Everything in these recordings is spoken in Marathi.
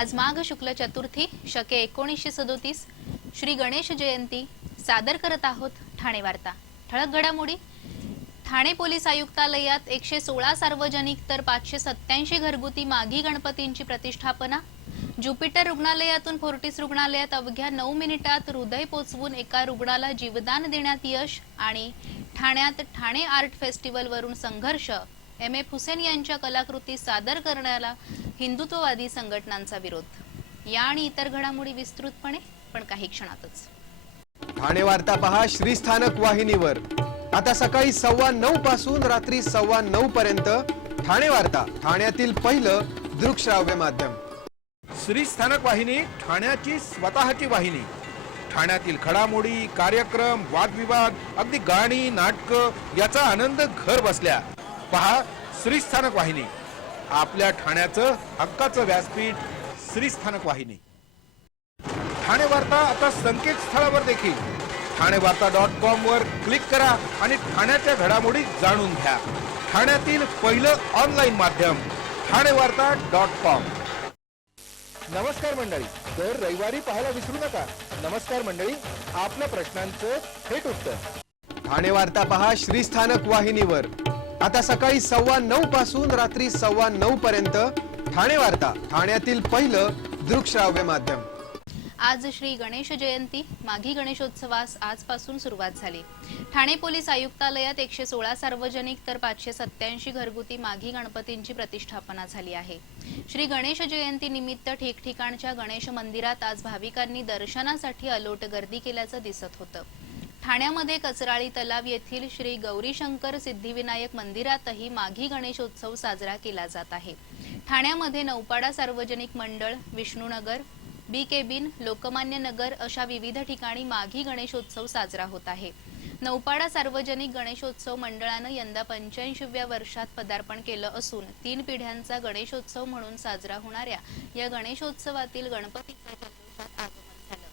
आज माघ शुक्ल चतुर्थी शके 1937 श्री गणेश जयंती सादर करत आहोत ठाणे वार्ता। ठळक घडामोडी। ठाणे पोलीस आयुक्तालयात 116 सार्वजनिक तर 587 घरगुती माघी गणपतींची प्रतिष्ठापना। ज्युपिटर रुग्णालयातून फोर्टिस रुग्णालयात अवघ्या 9 मिनिटात हृदय पोचवून एका रुग्णाला जीवदान देण्यात यश। आणि ठाण्यात ठाणे आर्ट फेस्टिवल वरून संघर्ष, एम.ए. हुसेन यांच्या कलाकृती सादर करण्याला हिंदुत्ववादी संघटनांचा विरोध। या आणि इतर घडामोडी विस्तृतपणे पण काही क्षणातच। ठाणे वार्ता पहा श्रीस्थानक वाहिनीवर। आता सकाळी 9:15 पासून रात्री 9:15 पर्यंत ठाणे वार्ता, ठाण्यातील पहिलं दृकश्राव्य माध्यम। श्रीस्थानक वाहिनी ठाण्याची स्वतःची वाहिनी। ठाण्यातील घडामोडी, कार्यक्रम, वादविवाद, अगदी गाणी, नाटक याचा आनंद घर बसल्या पहा श्रीस्थानक वाहिनी। आपल्या ठाण्याचं हक्काचं व्यासपीठ श्रीस्थानक वाहिनी। ठाणे वार्ता आता संकेतस्थळावर देखील ठाणेवार्ता.com वर क्लिक करा आणि ठाण्याच्या घडामोडी जाणून घ्या। ठाण्यातील पहिलं ऑनलाईन माध्यम ठाणेवार्ता.com। नमस्कार मंडळी, दर रविवारी पाहायला विसरू नका। नमस्कार मंडळी, आपल्या प्रश्नांचं थेट उत्तर। ठाणे वार्ता पहा श्रीस्थानक वाहिनीवर। आता सकाळी 9:15 पासून रात्री 9:15 पर्यंत ठाणे वार्ता, ठाण्यातील पहिलं दृकश्राव्य माध्यम। आज श्री गणेश जयंती माघी गणेशोत्सवास आजपासून सुरुवात झाली। ठाणे पोलीस आयुक्तालयात 116 सार्वजनिक तर 587 घरगुती माघी गणपतींची प्रतिष्ठापना झाली आहे। श्री गणेश जयंती निमित्त ठिकठिकाणच्या गणेश मंदिरात आज भाविकांनी दर्शनासाठी अलोट गर्दी केल्याचं दिसत होतं। ठाण्यामध्ये कचराळी तलाव येथील श्री गौरीशंकर सिद्धिविनायक मंदिरातही माघी गणेशोत्सव साजरा केला जात आहे। ठाण्यामध्ये नौपाडा सार्वजनिक मंडळ, विष्णुनगर, बी केबिन, लोकमान्य नगर अशा विविध ठिकाणी माघी गणेशोत्सव साजरा होत आहे। नौपाडा सार्वजनिक गणेशोत्सव मंडळानं यंदा 85व्या वर्षात पदार्पण केलं असून 3 पिढ्यांचा गणेशोत्सव म्हणून साजरा होणाऱ्या या गणेशोत्सवातील गणपतीचं जल्लोषात आगमन झालं।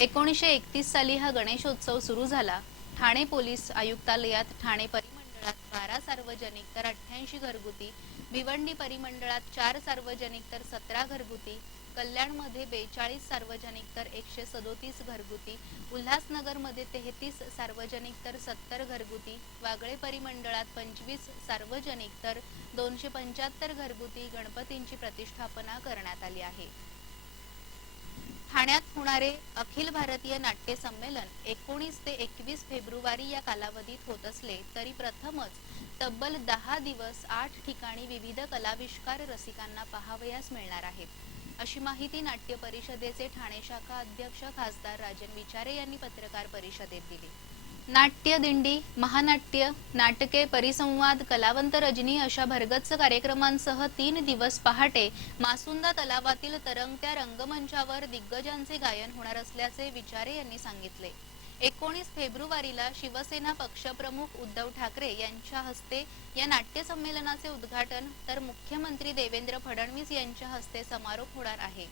1931 साली हा गणेशोत्सव सुरू झाला। ठाणे पोलीस आयुक्तालयात ठाणे परिमंडळात 12 सार्वजनिक तर 88 घरगुती, भिवंडी परिमंडळात 4 सार्वजनिक तर 17 घरगुती, कल्याणमध्ये 42 सार्वजनिक तर 137 घरगुती, उल्हासनगरमध्ये 33 सार्वजनिक तर 70 घरगुती, वागळे परिमंडळात 25 सार्वजनिक तर 275 घरगुती गणपतींची प्रतिष्ठापना करण्यात आली आहे। ठाण्यात होणारे अखिल भारतीय नाट्य संमेलन 19 ते 21 फेब्रुवारी या कालावधीत होत असले तरी प्रथमच तब्बल 10 दिवस 8 ठिकाणी विविध कलाविष्कार रसिकांना पाहावयास मिळणार आहेत, अशी माहिती नाट्य परिषदेचे ठाणे शाखा अध्यक्ष खासदार राजन विचारे यांनी पत्रकार परिषदेत दिली। नाट्य दिंडी, महानाट्य, नाटके, परिसंवाद, कलावंत रजनी अशा भरगच्च कार्यक्रमांसह 3 दिवस पहाटे मासुंदा तलावातील तरंगत्या रंगमंचावर दिग्गजांचे गायन होणार असल्याचे विचारे यांनी सांगितले। 19 फेब्रुवारीला शिवसेना पक्षप्रमुख उद्धव ठाकरे यांच्या हस्ते या नाट्य संमेलनाचे उद्घाटन तर मुख्यमंत्री देवेंद्र फडणवीस यांच्या हस्ते समारोप होणार आहे।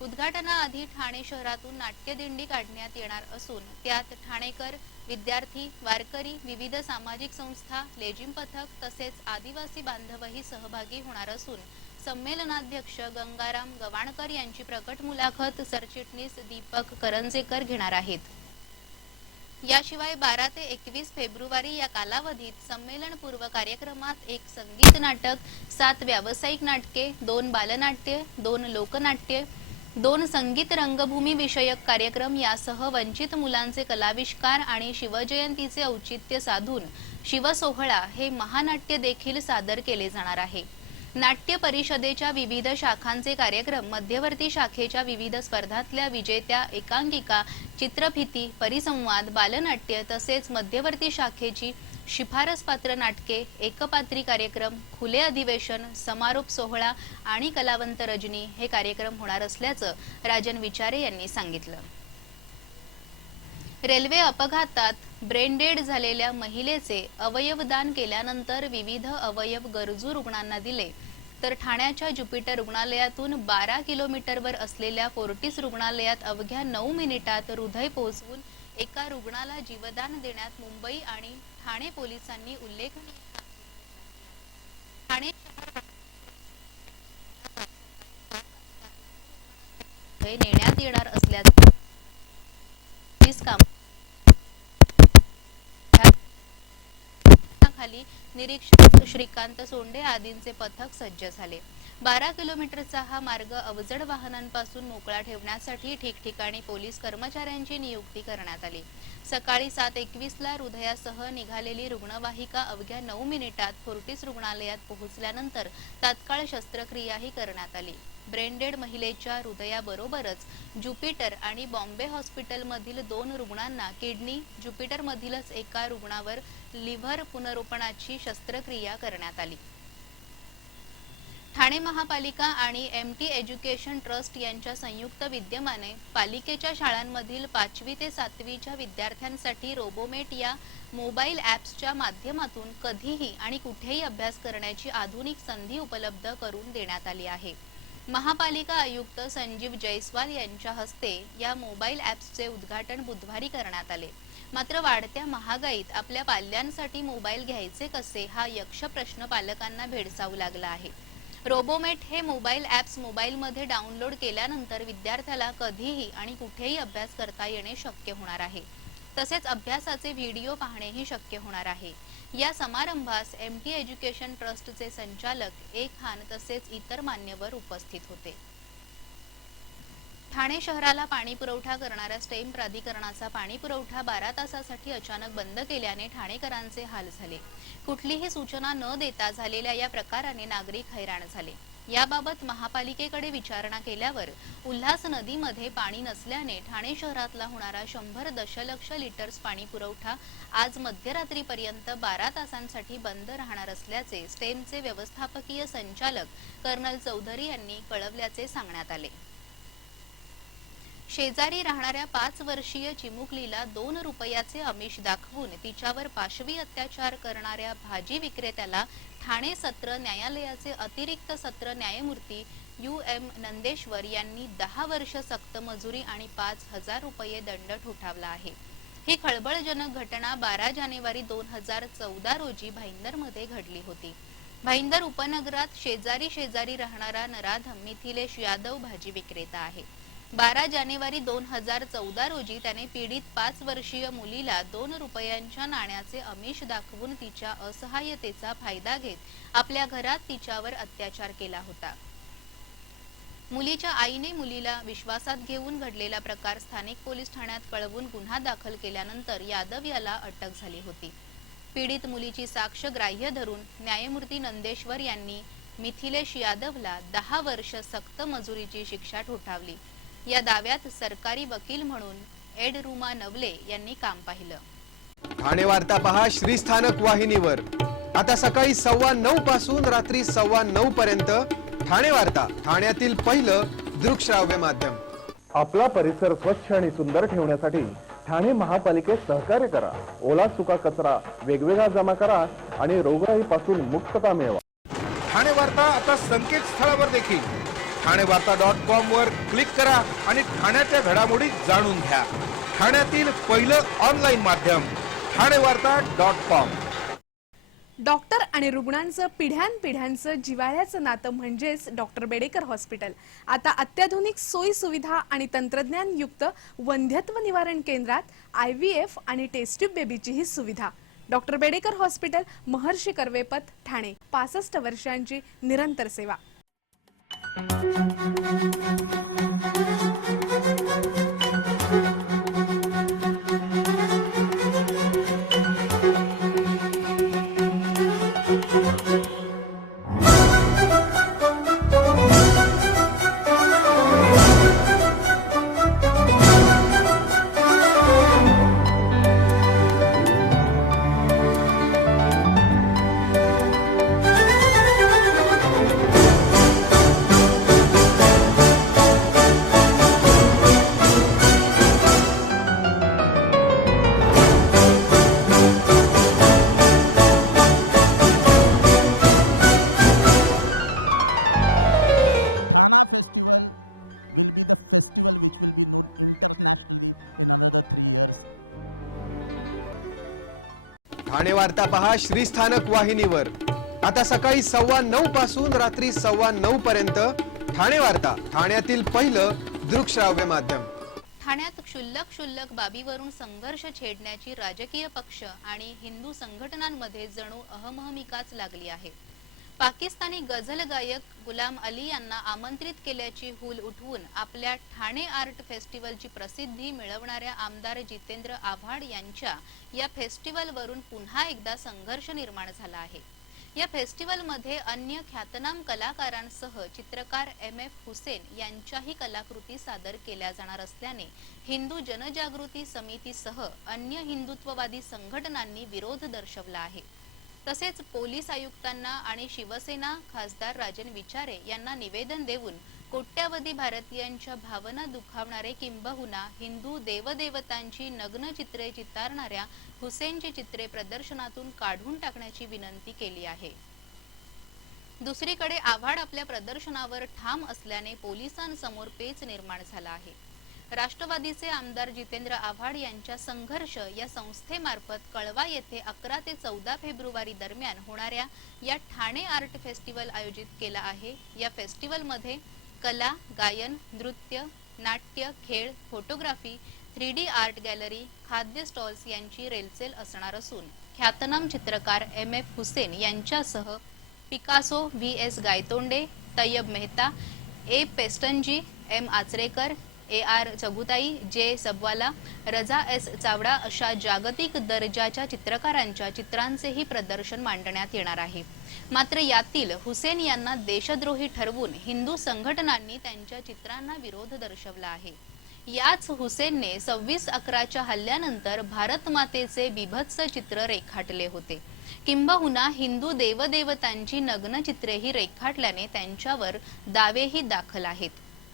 उद्घाटनाआधी ठाणे शहरातून नाट्यदिंडी काढण्यात येणार असून त्यात ठाणेकर, विद्यार्थी, वारकरी, विविध सामाजिक संस्था, लेझिम पथक तसेच आदिवासी बांधवही सहभागी होणार असून संमेलनाध्यक्ष गंगाराम गवाणकर यांची प्रकट मुलाखत सरचिटणीस दीपक करंजेकर घेणार आहेत। याशिवाय 12 ते 21 फेब्रुवारी या कालावधीत संमेलनपूर्व कार्यक्रमात 1 संगीत नाटक, 7 व्यावसायिक नाटके, 2 बालनाट्य, 2 लोकनाट्य, 2 संगीत रंगभूमी विषयक कार्यक्रम यासह वंचित मुलांचे कलाविष्कार आणि शिवजयंतीचे औचित्य साधून शिवसोहळा हे महानाट्य देखील सादर केले जाणार आहे। नाट्य परिषदेच्या विविध शाखांचे कार्यक्रम, मध्यवर्ती शाखेच्या विविध स्पर्धातल्या विजेत्या एकांकिका, चित्रफिती, परिसंवाद, बालनाट्य तसेच मध्यवर्ती शाखेची शिफारसपात्र नाटके, एकपात्री कार्यक्रम, खुले अधिवेशन, समारोप सोहळा आणि कलावंत रजनी हे कार्यक्रम होणार असल्याचं राजन विचारे यांनी सांगितलं। रेल्वे अपघातात ब्रेन डेड झालेल्या महिलेचे अवयवदान केल्यानंतर विविध अवयव गरजू रुग्णांना दिले, तर ठाण्याच्या ज्युपिटर रुग्णालयातून 12 किलोमीटरवर असलेल्या फोर्टिस रुग्णालयात अवघ्या 9 मिनिटात हृदय पोचवून एका रुग्णाला जीवदान देण्यात मुंबई आणि ठाणे पोलिसांनी उल्लेखनीय ठाणे येथे नेण्यात येणार असल्याचे खाली निरीक्षक श्रीकांत सोंडे आदींचे पथक सज्ज झाले. 12 किलोमीटरचा हा मार्ग अवजड वाहनांपासून मोकळा ठेवण्यासाठी ठिकठिकाणी पोलीस कर्मचाऱ्यांची नियुक्ती करण्यात आली. सकाळी 7:21 ला हृदयासह निघालेली रुग्णवाहिका अवघ्या 9 मिनिटात फोर्टिस रुग्णालयात पोहोचल्यानंतर तात्काळ शस्त्रक्रियाही करण्यात आली. ब्रेनडेड महिलेच्या हृदयाबरोबरच ज्युपिटर आणि बॉम्बे हॉस्पिटलमधील 2 रुग्णांना किडनी, ज्युपिटरमधीलच एका रुग्णावर लिव्हर पुनरोपणाची शस्त्रक्रिया करण्यात आली. ठाणे महापालिका आणि MT एज्युकेशन ट्रस्ट यांच्या संयुक्त विद्यमाने पालिकेच्या शाळांमधील 5वी ते 7वीच्या विद्यार्थ्यांसाठी रोबोमेट या मोबाईल ॲप्सच्या माध्यमातून कधीही आणि कुठेही अभ्यास करण्याची आधुनिक संधी उपलब्ध करून देण्यात आली आहे. महापालिका आयुक्त संजीव जयस्वाल यांच्या हस्ते या मोबाईल ॲप्सचे उद्घाटन बुधवारी करण्यात आले. मात्र वाढत्या महागाईत आपल्या पाल्यांसाठी मोबाईल घ्यायचे कसे हा यक्ष प्रश्न पालकांना भेडसावू लागला आहे. रोबोमेट हे मोबाईल ॲप्स मोबाईलमध्ये डाउनलोड केल्यानंतर विद्यार्थ्याला कधीही आणि कुठेही अभ्यास करता येणे शक्य होणार आहे. तसेच अभ्यासाचे व्हिडिओ पाहणेही शक्य होणार आहे. या समारंभास MT एज्युकेशन ट्रस्टचे संचालक ए खान तसेच इतर मान्यवर उपस्थित होते. ठाणे शहराला पाणी पुरवठा करणाऱ्या स्टेम प्राधिकरणाचा पाणी पुरवठा 12 तासासाठी अचानक बंद केल्याने ठाणेकरांचे हाल झाले. कुठलीही सूचना न देता झालेल्या या प्रकाराने नागरिक हैराण झाले. याबाबत महापालिकेकडे विचारणा केल्यावर उल्हास नदीमध्ये पाणी नसल्याने ठाणे शहरातला होणारा 100 दशलक्ष लिटर्स पाणी पुरवठा आज मध्यरात्रीपर्यंत 12 तासांसाठी बंद राहणार असल्याचे स्टेमचे व्यवस्थापकीय संचालक कर्नल चौधरी यांनी कळवल्याचे सांगण्यात आले. शेजारी राहणाऱ्या 5 वर्षीय चिमुकलीला 2 रुपयाचे आमिष दाखवून तिच्यावर पाशवी अत्याचार करणाऱ्या भाजी विक्रेत्याला ठाणे सत्र न्यायालयाचे अतिरिक्त सत्र न्यायमूर्ती UM नंदेश्वर यांनी 10 वर्ष सक्त मजुरी आणि 5,000 रुपये दंड ठोठावला आहे. ही खळबळजनक घटना 12 जानेवारी 2014 रोजी भाईंदरमध्ये घडली होती. भाईंदर उपनगरात शेजारी राहणारा नराधम मिथिलेश यादव भाजी विक्रेता आहे. 12 जानेवारी 2014 रोजी त्याने पीडित 5 वर्षीय मुलीला 2 रुपयांच्या नाण्याचे आमिष दाखवून तिच्या असहाय्यतेचा फायदा घेत आपल्या घरात तिच्यावर अत्याचार केला होता. मुलीच्या आईने मुलीला विश्वासात घेऊन घडलेला प्रकार स्थानिक पोलीस ठाण्यात कळवून गुन्हा दाखल केल्यानंतर यादव याला अटक झाली होती. पीडित मुलीची साक्ष ग्राह्य धरून न्यायमूर्ती नंदेश्वर यांनी मिथिलेश यादवला 10 वर्ष सक्त मजुरीची शिक्षा ठोठावली. या दाव्यात सरकारी वकील म्हणून एड रुमा नवले यांनी काम पाहिलं. ठाणे वार्ता पहा श्रीस्थानक वाहिनीवर. आता सकाळी 9:15 पासून रात्री 9:15 पर्यंत ठाणे वार्ता, ठाण्यातील पहिलं दृकश्राव्य माध्यम. आपला परिसर स्वच्छ आणि सुंदर ठेवण्यासाठी ठाणे महापालिकेत सहकार्य करा. ओला सुका कचरा वेगवेगळा जमा करा आणि रोगराईपासून मुक्तता मिळवा. ठाणे वार्ता आता संकेतस्थळावर देखील ठाणेवार्ता.com वर क्लिक करा आणि ठाण्याच्या घडामोडी जाणून घ्या. ठाण्यातील पहिलं ऑनलाईन माध्यम ठाणेवार्ता.com. डॉक्टर आणि रुग्णांचं पिढ्यानपिढ्यांचं जिव्हाळ्याचं नातं म्हणजेच डॉक्टर बेडेकर हॉस्पिटल. आता अत्याधुनिक सोयी सुविधा आणि तंत्रज्ञान युक्त वंध्यत्व निवारण केंद्रात IVF आणि टेस्ट ट्यूब बेबीचीही सुविधा. डॉक्टर बेडेकर हॉस्पिटल, महर्षी कर्वेपथ, ठाणे. 65 वर्षांची निरंतर सेवा. ठाणे वार्ता पहा श्रीस्थानक वाहिनीवर. आता सकाळी 9:15 पासून रात्री 9:15 पर्यंत ठाणे वार्ता, ठाण्यातील पहिलं दृकश्राव्य माध्यम. ठाण्यात क्षुल्लक बाबीवरून संघर्ष छेडण्याची राजकीय पक्ष आणि हिंदू संघटनांमध्ये जणू अहमहमिकाच लागली आहे. पाकिस्तानी गझल गायक गुलाम अली यांना आमंत्रित केल्याची हूल उठवून आपल्या ठाणे आर्ट फेस्टिवलची प्रसिद्धी मिळवणाऱ्या आमदार जितेंद्र आव्हाड यांच्या या फेस्टिवलवरून पुन्हा एकदा संघर्ष निर्माण झाला आहे. या फेस्टिवलमध्ये अन्य ख्यातनाम कलाकारांसह चित्रकार एम.एफ. हुसेन यांच्याही कलाकृती सादर केल्या जाणार असल्याने हिंदू जनजागृती समितीसह अन्य हिंदुत्ववादी संघटनांनी विरोध दर्शवला आहे. तसेच पोलीस आयुक्तांना आणि शिवसेना खासदार राजन विचारे यांना निवेदन देऊन कोट्यावधी भारतीयांच्या भावना दुखावणारे किंबहुना हिंदू देवदेवतांची नग्न चित्रे चितारणाऱ्या हुसेनची चित्रे प्रदर्शनातून काढून टाकण्याची विनंती केली आहे. दुसरीकडे आव्हाड आपल्या प्रदर्शनावर ठाम असल्याने पोलिसांसमोर पेच निर्माण झाला आहे. राष्ट्रवादीचे आमदार जितेंद्र आव्हाड यांच्या संघर्ष या संस्थेमार्फत कळवा येथे 11 ते 14 फेब्रुवारी दरम्यान होणाऱ्या या ठाणे आर्ट फेस्टिवल आयोजित केला आहे. या फेस्टिवलमध्ये कला, गायन, नृत्य, नाट्य, खेळ, फोटोग्राफी, 3D आर्ट गॅलरी, खाद्य स्टॉल्स यांची रेलचेल असणार असून ख्यातनाम चित्रकार एम.एफ. हुसेन यांच्यासह पिकासो, व्ही.एस. गायतोंडे, तय्यब मेहता, ए. पेस्टनजी, एम. आचरेकर, ए.आर. चगुताई, जे. सबवाला, रजा एस. चावडा अशा जागतिक दर्जाच्या चित्रकारांच्या चित्रांचेही प्रदर्शन मांडण्यात येणार आहे. मात्र यातील हुसेन यांना देशद्रोही ठरवून हिंदू संघटनांनी त्यांच्या चित्रांना विरोध दर्शवला आहे. याच हुसेनने 26/11च्या हल्ल्यानंतर भारत मातेचे बीभत्स चित्र रेखाटले होते. किंबहुना हिंदू देवदेवतांची नग्न चित्रेही रेखाटल्याने त्यांच्यावर दावेही दाखल आहेत.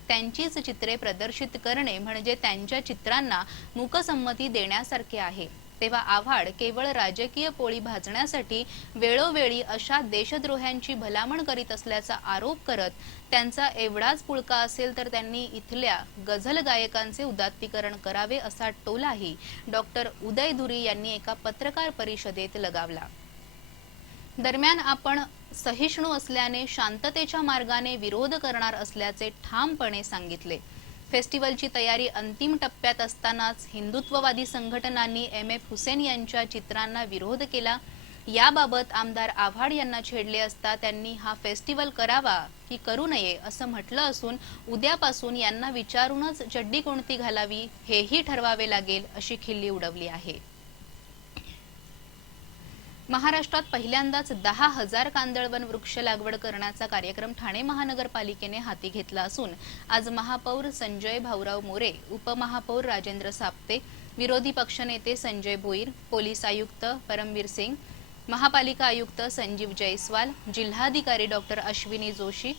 त्यांचीच चित्रे प्रदर्शित करणे म्हणजे त्यांच्या चित्रांना मूकसंमती देण्यासारखे आहे. तेव्हा आव्हाड केवळ राजकीय पोळी भाजण्यासाठी वेळोवेळी अशा देशद्रोह्यांची भलामण करीत असल्याचा आरोप करत त्यांचा एवढाच पुळका असेल तर त्यांनी इथल्या गझल गायकांचे उदात्तीकरण करावे असा टोलाही डॉक्टर उदय धुरी यांनी एका पत्रकार परिषदेत लगावला. दरम्यान आपण सहिष्णू असल्याने शांततेच्या मार्गाने विरोध करणार असल्याचे ठामपणे सांगितले. फेस्टिवलची तयारी अंतिम टप्प्यात असतानाच हिंदुत्ववादी संघटनांनी एम.एफ. हुसेन यांच्या चित्रांना विरोध केला. याबाबत आमदार आव्हाड यांना छेडले असता त्यांनी हा फेस्टिवल करावा की करू नये असं म्हटलं असून उद्यापासून यांना विचारूनच चड्डी कोणती घालावी हेही ठरवावे लागेल अशी खिल्ली उडवली आहे. महाराष्ट्रात पहिल्यांदाच 10,000 कांदळवन वृक्ष लागवड करण्याचा कार्यक्रम ठाणे महानगरपालिकेने हाती घेतला असून आज महापौर संजय भाऊराव मोरे, उपमहापौर राजेंद्र साप्ते, विरोधी पक्षनेते संजय भोईर, पोलीस आयुक्त परमवीर सिंग, महापालिका आयुक्त संजीव जयस्वाल, जिल्हाधिकारी डॉक्टर अश्विनी जोशी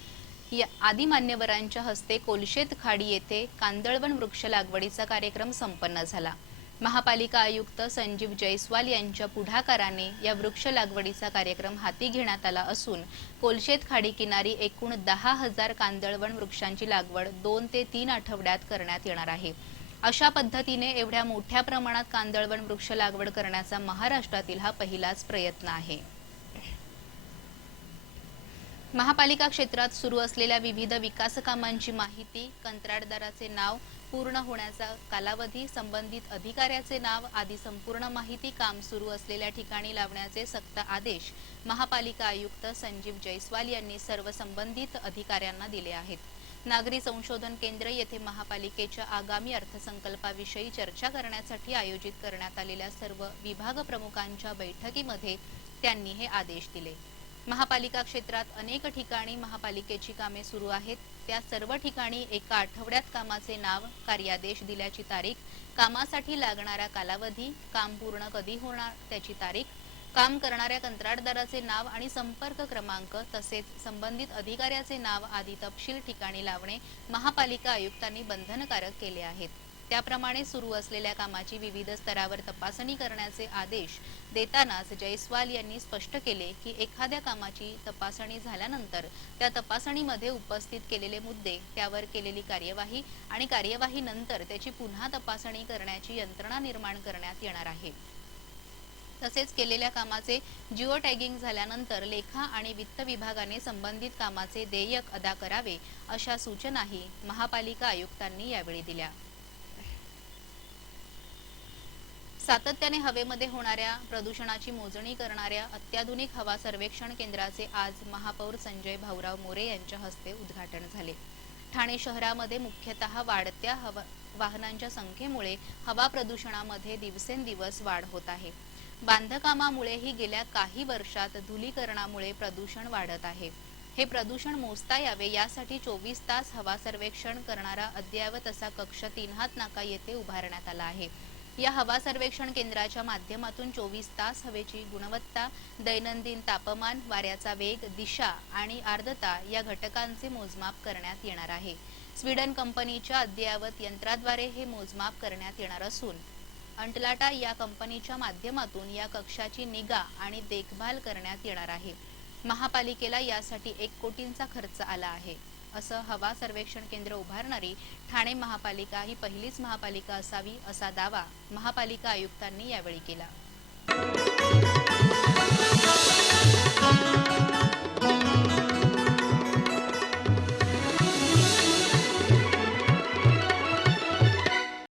या आदी मान्यवरांच्या हस्ते कोलशेत खाडी येथे कांदळवन वृक्ष लागवडीचा कार्यक्रम संपन्न झाला. महापालिका आयुक्त संजीव जयस्वाल यांच्या पुढाकाराने या वृक्ष लागवडीचा कार्यक्रम हाती घेण्यात आला असून कोलशेत खाडी किनारी एकूण 10,000 कांदळवन वृक्षांची लागवड 2 ते 3 आठवड्यात करण्यात येणार आहे. अशा पद्धतीने एवढ्या मोठ्या प्रमाणात कांदळवन वृक्ष लागवड करण्याचा महाराष्ट्रातील हा पहिलाच प्रयत्न आहे. महापालिका क्षेत्रात सुरू असलेल्या विविध विकास कामांची माहिती, कंत्राटदाराचे नाव, पूर्ण होण्याचा कालावधी, संबंधित अधिकाऱ्याचे नाव आदी संपूर्ण माहिती काम सुरू असलेल्या ठिकाणी लावण्याचे सक्त आदेश महापालिका आयुक्त संजीव जयस्वाल यांनी सर्व संबंधित अधिकाऱ्यांना दिले आहेत. नागरी संशोधन केंद्र येथे महापालिकेच्या आगामी अर्थसंकल्पाविषयी चर्चा करण्यासाठी आयोजित करण्यात आलेल्या सर्व विभाग प्रमुखांच्या बैठकीमध्ये त्यांनी हे आदेश दिले. महापालिका क्षेत्रात अनेक ठिकाणी महापालिकेची कामे सुरू आहेत. त्या सर्व ठिकाणी एका आठवड्यात कामाचे नाव, कार्यादेश दिल्याची तारीख, कामासाठी लागणारा कालावधी, काम पूर्ण कधी होणार त्याची तारीख, काम करणाऱ्या कंत्राटदाराचे नाव आणि संपर्क क्रमांक तसेच संबंधित अधिकाऱ्याचे नाव आदी तपशील ठिकाणी लावणे महापालिका आयुक्तांनी बंधनकारक केले आहेत. त्याप्रमाणे सुरू असलेल्या कामाची विविध स्तरावर तपासणी करण्याचे आदेश देतानाच जयस्वाल यांनी स्पष्ट केले की एखाद्या कामाची तपासणी झाल्यानंतर त्या तपासणीमध्ये उपस्थित केलेले मुद्दे, त्यावर केलेली कार्यवाही आणि कार्यवाहीनंतर त्याची पुन्हा तपासणी करण्याची यंत्रणा निर्माण करण्यात येणार आहे. तसेच केलेल्या कामाचे जिओ टॅगिंग झाल्यानंतर लेखा आणि वित्त विभागाने संबंधित कामाचे देयक अदा करावे अशा सूचनाही महापालिका आयुक्तांनी यावेळी दिल्या. सातत्याने हवेमध्ये होणाऱ्या प्रदूषणाची मोजणी करणाऱ्या अत्याधुनिक हवा सर्वेक्षण केंद्राचे आज महापौर संजय भाऊराव मोरे यांच्या हस्ते उद्घाटन झाले. ठाणे शहरामध्ये मुख्यतः वाढत्या वाहनांच्या संख्येमुळे हवा प्रदूषणामध्ये दिवसेंदिवस वाढ होत आहे. बांधकामामुळेही गेल्या काही वर्षात धुलीकरणामुळे प्रदूषण वाढत आहे. हे प्रदूषण मोजता यावे यासाठी 24 तास हवा सर्वेक्षण करणारा अद्ययावत असा कक्ष 3 हात नाका येथे उभारण्यात आला आहे. या हवा सर्वेक्षण केंद्राच्या माध्यमातून 24 तास हवेची गुणवत्ता, दैनंदिन तापमान, वाऱ्याचा वेग, दिशा आणि आर्द्रता या घटकांचे मोजमाप करण्यात येणार आहे. स्वीडन कंपनीच्या अद्ययावत यंत्राद्वारे हे मोजमाप करण्यात येणार असून अंटलाटा या कंपनीच्या माध्यमातून या कक्षाची निगा आणि देखभाल करण्यात येणार आहे. महापालिकेला यासाठी 1 कोटींचा खर्च आला आहे. असं हवा सर्वेक्षण केंद्र उभारणारी ठाणे महापालिका ही पहिलीच महापालिका असावी असा दावा महापालिका आयुक्तांनी यावेळी केला.